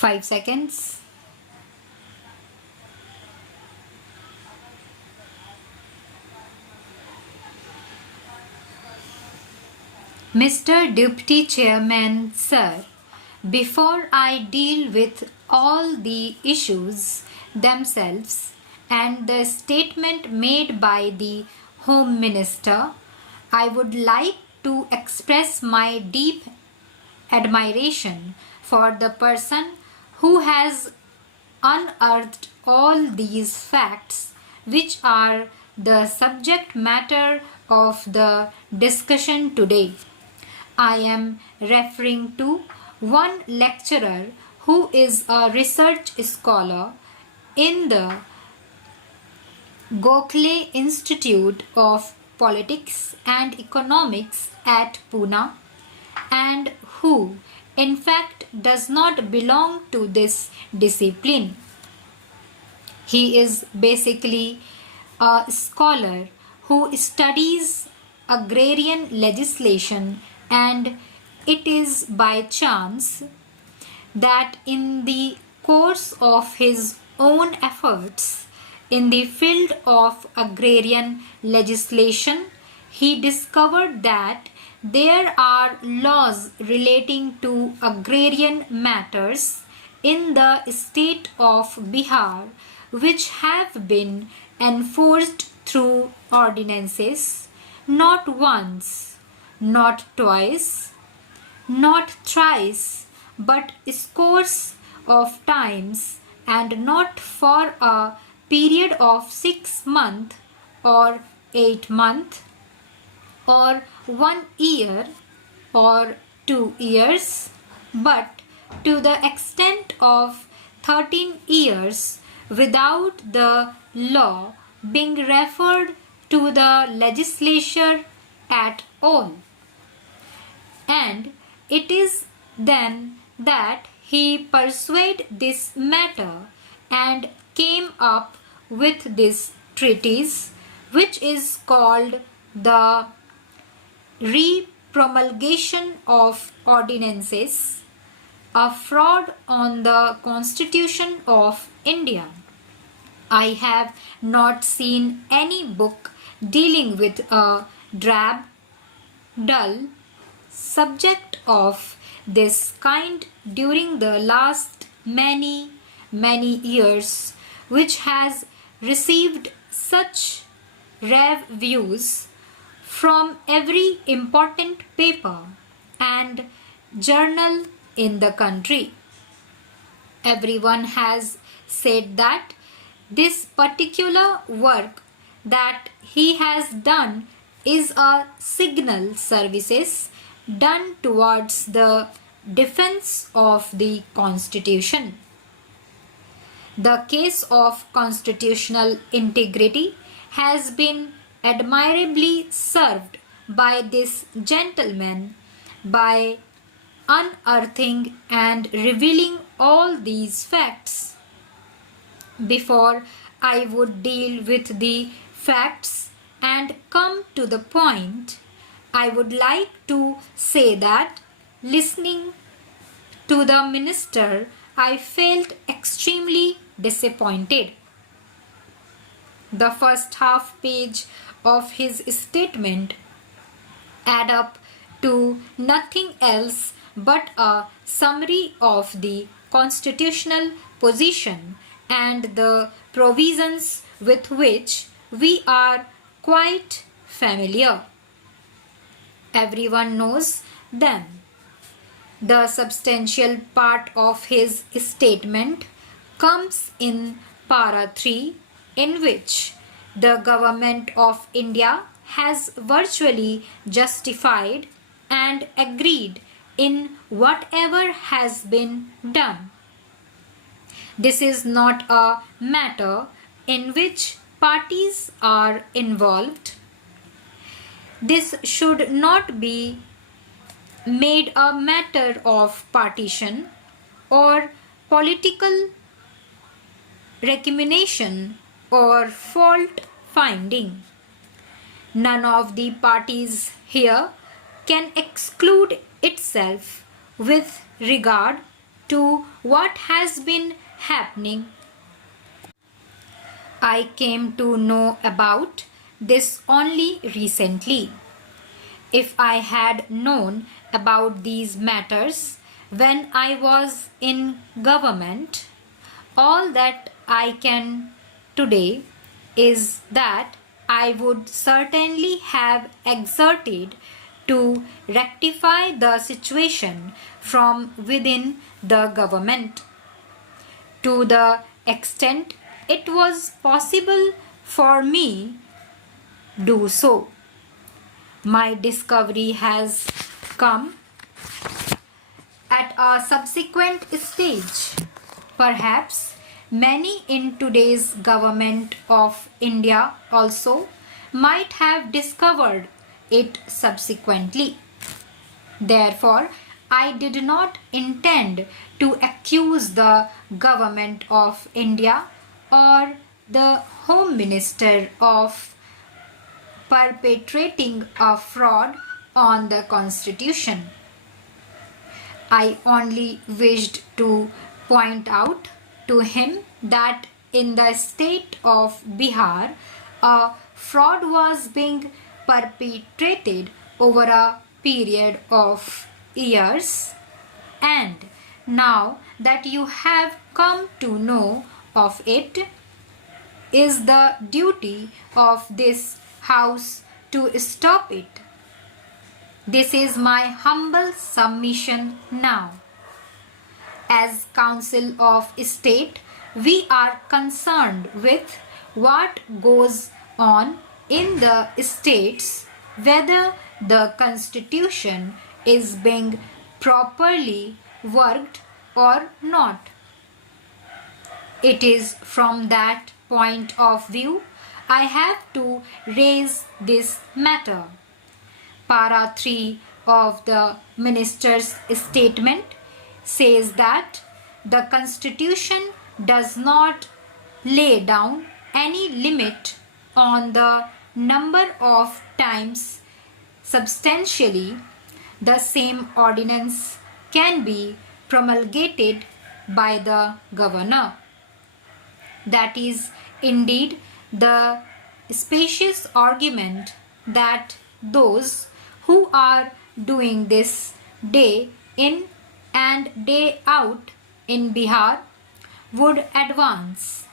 5 seconds. Mr. Deputy Chairman, sir, before I deal with all the issues themselves and the statement made by the Home Minister, I would like to express my deep admiration for the person who has unearthed all these facts which are the subject matter of the discussion today. I am referring to one lecturer who is a research scholar in the Gokhale Institute of Politics and Economics at Pune, and who in fact does not belong to this discipline. He is basically a scholar who studies agrarian legislation, and it is by chance that in the course of his own efforts in the field of agrarian legislation, he discovered that there are laws relating to agrarian matters in the state of Bihar which have been enforced through ordinances, not once, not twice, not thrice, but scores of times, and not for a period of 6 months or 8 months or 1 year or 2 years, but to the extent of 13 years without the law being referred to the legislature at all. And it is then that he pursued this matter and came up with this treatise, which is called the Repromulgation of Ordinances, a fraud on the Constitution of India. I have not seen any book dealing with a drab, dull subject of this kind during the last many years which has received such reviews from every important paper and journal in the country. Everyone has said that this particular work that he has done is a signal services done towards the defense of the Constitution. The case of constitutional integrity has been admirably served by this gentleman by unearthing and revealing all these facts. Before I would deal with the facts and come to the point, I would like to say that listening to the minister, I felt extremely disappointed. The first half page of his statement add up to nothing else but a summary of the constitutional position and the provisions with which we are quite familiar. Everyone knows them. The substantial part of his statement comes in para 3, in which the government of India has virtually justified and agreed in whatever has been done. This is not a matter in which parties are involved. This should not be made a matter of partition or political recrimination or fault finding. None of the parties here can exclude itself with regard to what has been happening. I came to know about this only recently. If I had known about these matters when I was in government, all that I can today is that I would certainly have exerted to rectify the situation from within the government. To the extent it was possible for me do so. My discovery has come at a subsequent stage. Perhaps many in today's government of India also might have discovered it subsequently. Therefore, I did not intend to accuse the government of India or the Home Minister of perpetrating a fraud on the Constitution. I only wished to point out to him that in the state of Bihar, a fraud was being perpetrated over a period of years, and now that you have come to know of it, is the duty of this house to stop it. This is my humble submission now. As Council of State, we are concerned with what goes on in the states, whether the Constitution is being properly worked or not. It is from that point of view I have to raise this matter. Para 3 of the Minister's statement says that the Constitution does not lay down any limit on the number of times substantially the same ordinance can be promulgated by the governor. That is indeed the specious argument that those who are doing this day in and day out in Bihar would advance.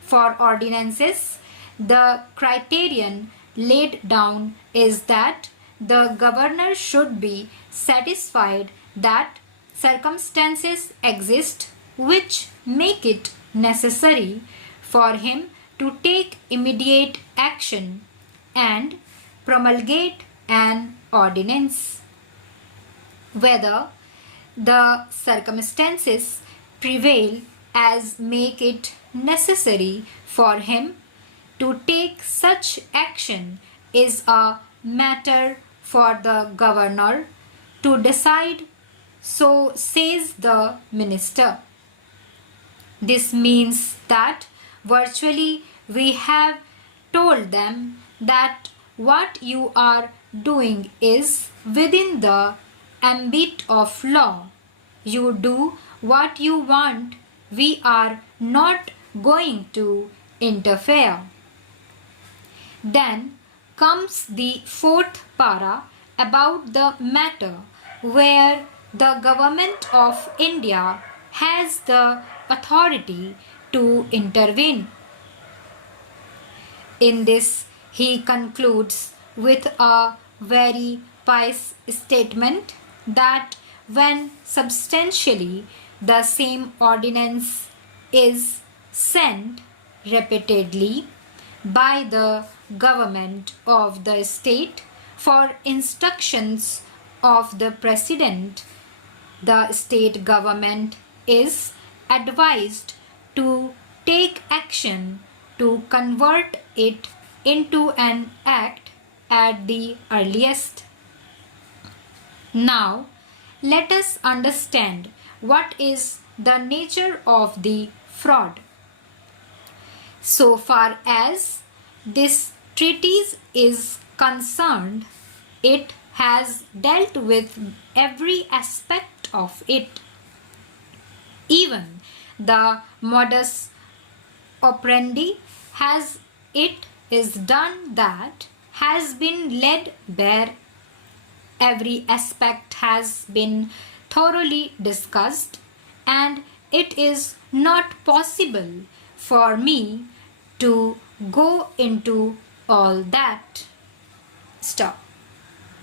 For ordinances, the criterion laid down is that the governor should be satisfied that circumstances exist which make it necessary for him to take immediate action and promulgate an ordinance. Whether the circumstances prevail as make it necessary for him to take such action is a matter for the governor to decide, so says the minister. This means that virtually we have told them that what you are doing is within the ambit of law. You do what you want. We are not going to interfere. Then comes the fourth para about the matter where the government of India has the authority to intervene. In this, he concludes with a very pious statement that when substantially the same ordinance is sent repeatedly by the government of the state for instructions of the president, the state government is advised to take action to convert it into an act at the earliest. Now, let us understand what is the nature of the fraud. So far as this treatise is concerned, it has dealt with every aspect of it. Even the modus operandi has it is done that has been laid bare. Every aspect has been thoroughly discussed, and it is not possible for me to go into all that. Stop.